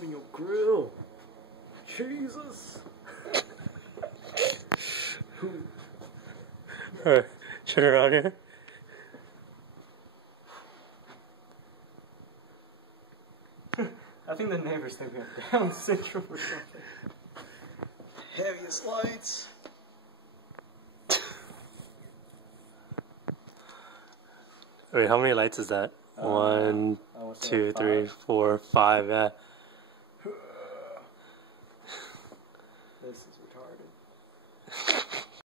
rubbing your grill. Jesus. Alright, turn around here. I think the neighbors think we have Down syndrome or something. Heaviest lights. Wait, how many lights is that? 1, 2, 3, 4, 5, yeah.